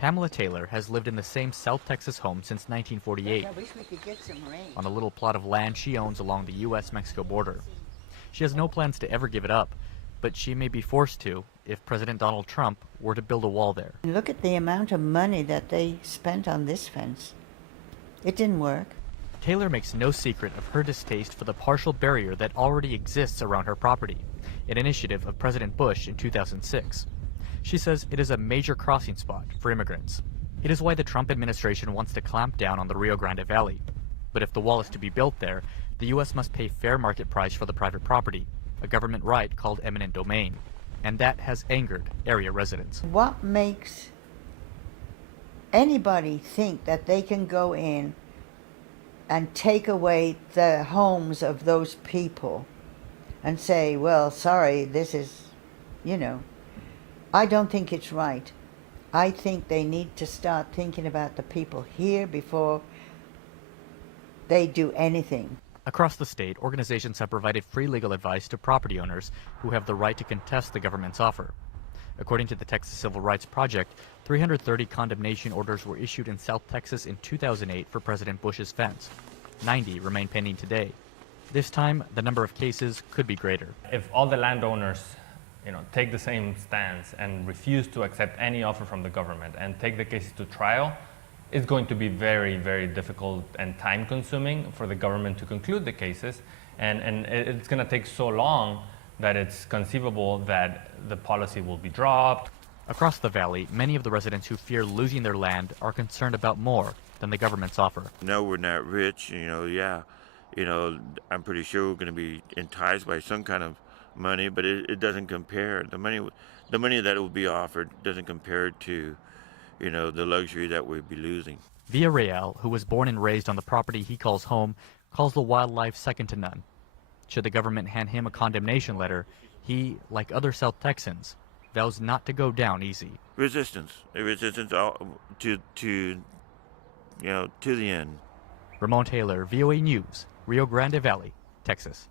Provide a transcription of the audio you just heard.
Pamela Taylor has lived in the same South Texas home since 1948, I wish we could get some rain. on a little plot of land she owns along the U.S.-Mexico border. She has no plans to ever give it up, but she may be forced to if President Donald Trump were to build a wall there. Look at the amount of money that they spent on this fence. It didn't work. Taylor makes no secret of her distaste for the partial barrier that already exists around her property, an initiative of President Bush in 2006. She says it is a major crossing spot for immigrants. It is why the Trump administration wants to clamp down on the Rio Grande Valley. But if the wall is to be built there, the U.S. must pay fair market price for the private property, a government right called eminent domain. And that has angered area residents. What makes anybody think that they can go in and take away the homes of those people and say, well, sorry, this is, I don't think it's right. I think they need to start thinking about the people here before they do anything. Across the state, organizations have provided free legal advice to property owners who have the right to contest the government's offer. According to the Texas Civil Rights Project, 330 condemnation orders were issued in South Texas in 2008 for President Bush's fence. 90 remain pending today. This time, the number of cases could be greater. If all the landowners take the same stance and refuse to accept any offer from the government and take the cases to trial, it's going to be very, very difficult and time-consuming for the government to conclude the cases, and it's going to take so long that it's conceivable that the policy will be dropped. Across the valley, many of the residents who fear losing their land are concerned about more than the government's offer. No, we're not rich, I'm pretty sure we're going to be enticed by some kind of money, but it doesn't compare. The money that will be offered doesn't compare to the luxury that we'd be losing. Villarreal, who was born and raised on the property he calls home, calls the wildlife second to none. Should the government hand him a condemnation letter, he, like other South Texans, vows not to go down easy. Resistance to the end. Ramon Taylor, VOA News, Rio Grande Valley, Texas.